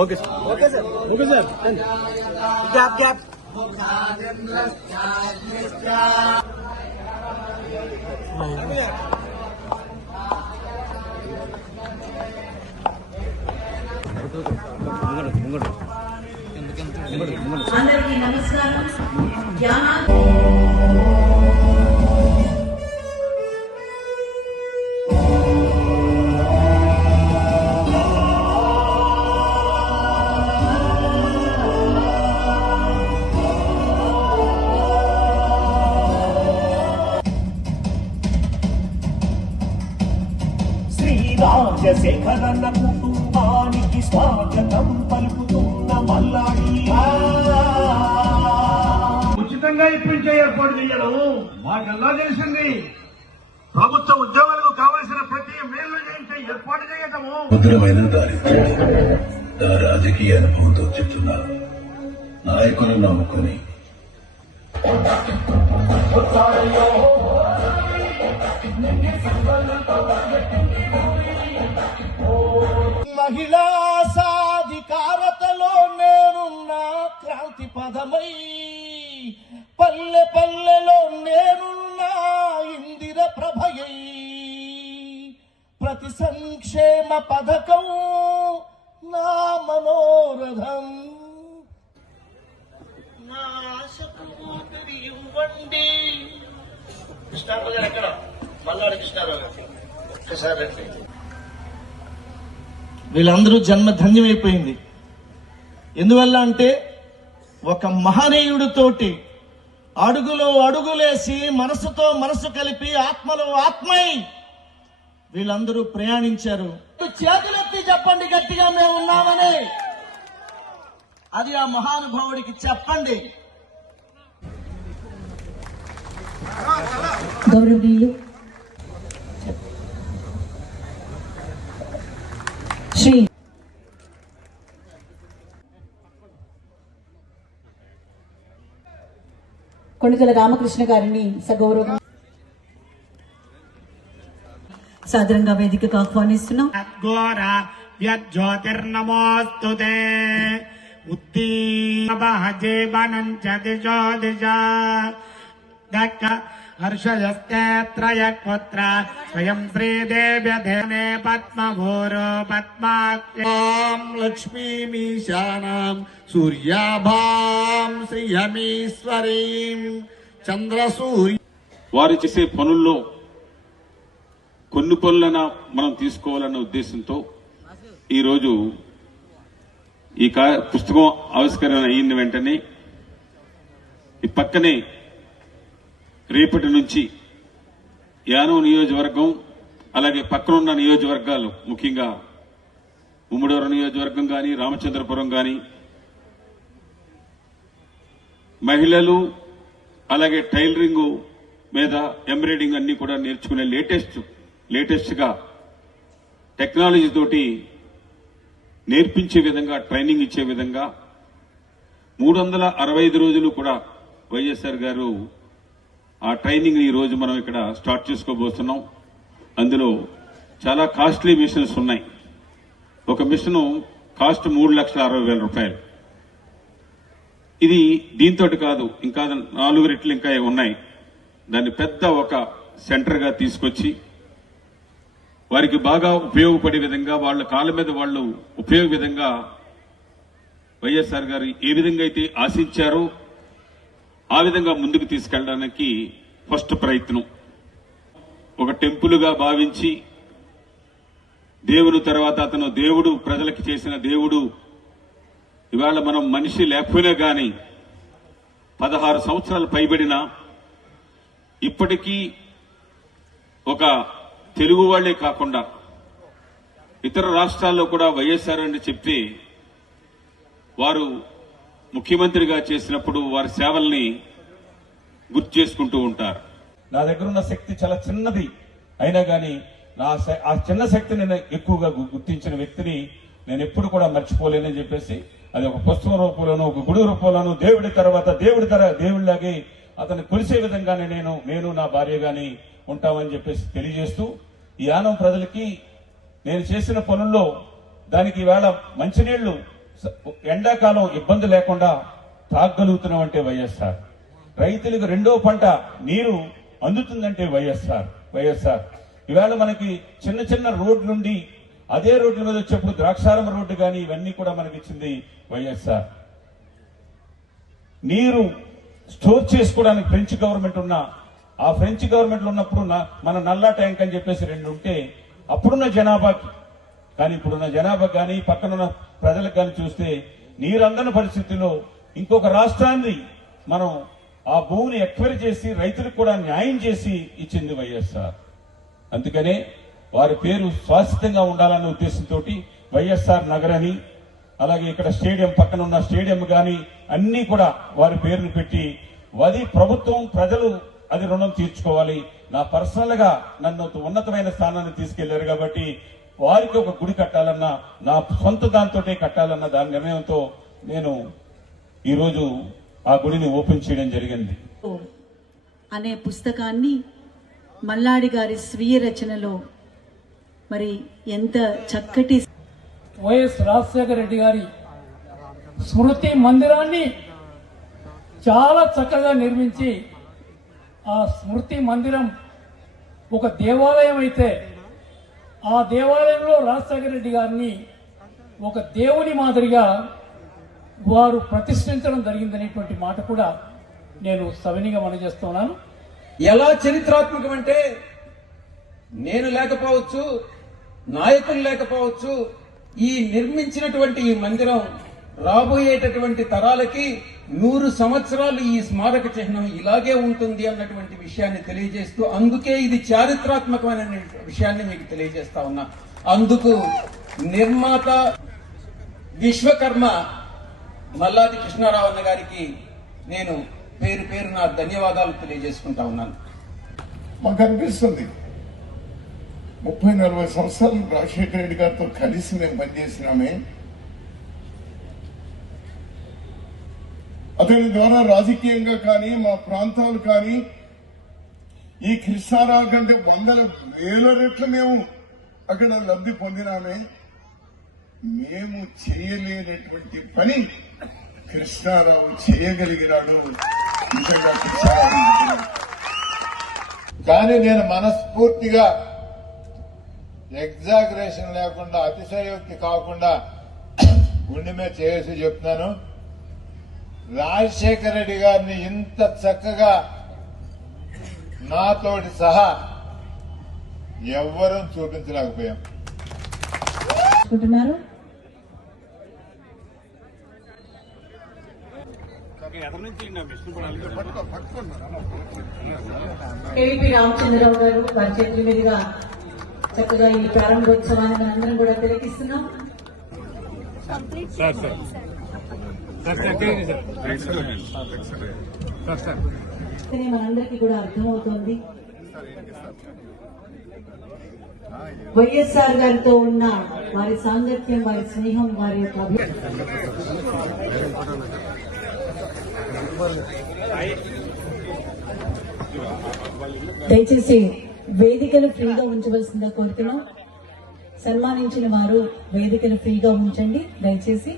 Okay sir, okay sir, okay sir. Gap gap. అందరికీ నమస్కారం. రాజశేఖరన్న కుటుంబానికి స్వాగతం పలుకుతున్న మల్లాడి. ఉచితంగా ఇప్పించే ఏర్పాటు చేయడం మాకెల్లా తెలిసింది. ప్రభుత్వ ఉద్యోగులకు కావలసిన ప్రతి మేలు చేయించే ఏర్పాటు చేయటము. ముద్రమైన దారిద్ర్యం తన రాజకీయ అనుభవంతో చెప్తున్నారు. నాయకులను నమ్ముకుని మహిళా సాధికారతలో నేనున్న క్రాంతి పదమై, పల్లె పల్లెలో నేనున్న ఇందిర ప్రభయై, ప్రతి సంక్షేమ పథకం నా మనోరథం. నా ఆశకు ఊపిరి ఇవ్వండి. కృష్ణారావు గారు ఎక్కడ? మల్లాడి కృష్ణారావు గారు ఒక్కసారి. వీళ్ళందరూ జన్మ ధన్యమైపోయింది. ఎందువల్ల అంటే ఒక మహనీయుడితోటి అడుగులో అడుగులేసి మనసుతో మనసు కలిపి ఆత్మలో ఆత్మై వీళ్ళందరూ ప్రయాణించారు. చేతులెత్తి చెప్పండి గట్టిగా మేము ఉన్నామని. అది ఆ మహానుభావుడికి చెప్పండి. గౌరవనీయులు శ్రీ కొణిదెల రామకృష్ణ గారిని సగౌరవం సాదరంగా వేదికకు ఆహ్వానిస్తున్నాం. జ్యోతిర్నమోస్తుతే హర్షయస్తేత్రయపుత్ర స్వయం శ్రీదేవ్యధేనే పద్మభూరో పద్మాక్షాం లక్ష్మీమీశానాం సూర్యాభాం శ్రియమీశ్వరీం చంద్రసూర్య. వారు చేసే పనుల్లో కొన్ని పనులన మనం తీసుకోవాలన్న ఉద్దేశంతో ఈరోజు ఈ పుస్తకం ఆవిష్కరణ అయిన వెంటనే ఈ పక్కనే రేపటి నుంచి యానం నియోజకవర్గం అలాగే పక్కనున్న నియోజకవర్గాలు, ముఖ్యంగా ఉమ్మడివరం నియోజకవర్గం కానీ రామచంద్రపురం కానీ మహిళలు అలాగే టైలరింగ్ మీద ఎంబ్రాయిడింగ్ అన్ని కూడా నేర్చుకునే లేటెస్ట్ గా టెక్నాలజీ తోటి నేర్పించే విధంగా, ట్రైనింగ్ ఇచ్చే విధంగా 365 రోజులు కూడా వైఎస్ఆర్ గారు ఆ ట్రైనింగ్ ఈ రోజు మనం ఇక్కడ స్టార్ట్ చేసుకోబోతున్నాం. అందులో చాలా కాస్ట్లీ మిషన్స్ ఉన్నాయి. ఒక మిషన్ కాస్ట్ 3,60,000 రూపాయలు. ఇది దీంతో కాదు, ఇంకా 4 రెట్లు ఇంకా ఉన్నాయి. దాన్ని పెద్ద ఒక సెంటర్ గా తీసుకొచ్చి వారికి బాగా ఉపయోగపడే విధంగా, వాళ్ళ కాళ్ళ మీద వాళ్ళు ఉపయోగ విధంగా వైఎస్ఆర్ గారు ఏ విధంగా అయితే ఆశించారో ఆ విధంగా ముందుకు తీసుకెళ్ళడానికి ఫస్ట్ ప్రయత్నం. ఒక టెంపుల్గా భావించి దేవుడు తర్వాత అతను దేవుడు, ప్రజలకు చేసిన దేవుడు. ఇవాళ మనం మనిషి లేకపోయినా కానీ 16 సంవత్సరాలు పైబడిన ఇప్పటికీ ఒక తెలుగు వాళ్లే కాకుండా ఇతర రాష్ట్రాల్లో కూడా వైఎస్ఆర్ అని చెప్పి వారు ముఖ్యమంత్రిగా చేసినప్పుడు వారి సేవల్ని గుర్తు చేసుకుంటూ ఉంటారు. నా దగ్గర ఉన్న శక్తి చాలా చిన్నది అయినా కానీ ఆ చిన్న శక్తిని నేను ఎక్కువగా గుర్తించిన వ్యక్తిని నేను ఎప్పుడు కూడా మర్చిపోలేనని చెప్పేసి అది ఒక పుస్తకం రూపంలోనూ ఒక గుడి రూపంలోనూ దేవుడి తర్వాత దేవుడిలాగే అతన్ని కొలిసే విధంగానే నేను నా భార్య గాని ఉంటామని చెప్పేసి తెలియజేస్తూ ఈ యానం ప్రజలకి నేను చేసిన పనుల్లో దానికి ఈవేళ మంచినీళ్లు ఎండాకాలం ఇబ్బంది లేకుండా తాగగలుగుతున్నామంటే వైఎస్ఆర్. రైతులకు రెండో పంట నీరు అందుతుందంటే వైఎస్ఆర్. ఈవేళ మనకి చిన్న చిన్న రోడ్లుండి అదే రోడ్ల మీద వచ్చేప్పుడు ద్రాక్షారం రోడ్డు కానీ ఇవన్నీ కూడా మనకి ఇచ్చింది వైఎస్ఆర్. నీరు స్టోర్ చేసుకోవడానికి ఫ్రెంచ్ గవర్నమెంట్ ఆ ఫ్రెంచ్ గవర్నమెంట్ ఉన్నప్పుడు మన నల్లా ట్యాంక్ అని చెప్పేసి 2 ఉంటే అప్పుడున్న జనాభాకి కానీ ఇప్పుడున్న జనాభా కానీ పక్కనున్న ప్రజలకు కానీ చూస్తే నీరు అందని పరిస్థితుల్లో ఇంకొక రాష్ట్రాన్ని మనం ఆ భూమిని ఎక్వైర్ చేసి రైతులకు కూడా న్యాయం చేసి ఇచ్చింది వైఎస్ఆర్. అందుకనే వారి పేరు శాశ్వతంగా ఉండాలనే ఉద్దేశంతో వైఎస్ఆర్ నగర్ అని అలాగే ఇక్కడ స్టేడియం పక్కన ఉన్న స్టేడియం కానీ అన్ని కూడా వారి పేరును పెట్టి అది ప్రభుత్వం ప్రజలు అది రుణం తీర్చుకోవాలి. నా పర్సనల్ గా నన్ను ఉన్నతమైన స్థానాన్ని తీసుకెళ్లారు కాబట్టి వారికి ఒక గుడి కట్టాలన్నా నా సొంత దాంతో కట్టాలన్న దాని నిర్ణయంతో నేను ఈరోజు ఆ గుడిని ఓపెన్ చేయడం జరిగింది. అనే పుస్తకాన్ని మల్లాడి గారి స్వీయ రచనలో మరి ఎంత చక్కటి వైఎస్ రాజశేఖర రెడ్డి గారి స్మృతి మందిరాన్ని చాలా చక్కగా నిర్మించి ఆ స్మృతి మందిరం ఒక దేవాలయం అయితే ఆ దేవాలయంలో రాజశేఖర రెడ్డి గారిని ఒక దేవుని మాదిరిగా వారు ప్రతిష్ఠించడం జరిగిందనేటువంటి మాట కూడా నేను సవినీగా మనం చేస్తున్నాను. ఎలా చరిత్రాత్మకం అంటే నేను లేకపోవచ్చు, నాయకులు లేకపోవచ్చు, ఈ నిర్మించినటువంటి ఈ మందిరం రాబోయేటటువంటి తరాలకి 100 సంవత్సరాలు ఈ స్మారక చిహ్నం ఇలాగే ఉంటుంది అన్నటువంటి విషయాన్ని తెలియజేస్తూ అందుకే ఇది చారిత్రాత్మకమైన విషయాన్ని మీకు తెలియజేస్తా ఉన్నా. అందుకు నిర్మాత విశ్వకర్మ మల్లాది కృష్ణారావు అన్న గారికి నేను పేరున ధన్యవాదాలు తెలియజేసుకుంటా ఉన్నాను. మాకు అనిపిస్తుంది 30-40 సంవత్సరాలు రాజశేఖర రెడ్డి గారితో కలిసి మేము పనిచేసినామే. అతని ద్వారా రాజకీయంగా కానీ మా ప్రాంతాలు కానీ ఈ కృష్ణారావు కంటే 100,000 రెట్లు మేము అక్కడ లబ్ధి పొందినామే. మేము చేయలేనటువంటి పని కృష్ణారావు చేయగలిగినాడు. నిజంగా కృష్ణారావు కానీ నేను మనస్ఫూర్తిగా ఎగ్జాగరేషన్ లేకుండా అతిశయోక్తి కాకుండా గుండె మీద చేసి చెప్తున్నాను. రాజశేఖర రెడ్డి గారిని ఇంత చక్కగా నాతోటి సహా ఎవ్వరూ చూపించలేకపోయాం. కేవీపీ రామచంద్రరావు గారు వారి చేతుల మీదుగా చక్కగా ఈ ప్రారంభోత్సవాన్ని మనందరం కూడా తిలకిస్తున్నాం. మనందరికీ కూడా అర్థమవుతోంది వైఎస్ఆర్ గారితో ఉన్న వారి సాంగత్యం, వారి స్నేహం, వారి యొక్క దయచేసి వేదికలు ఫ్రీగా ఉంచవలసిందిగా కోరుతున్నాం. సన్మానించిన వారు వేదికలు ఫ్రీగా ఉంచండి దయచేసి.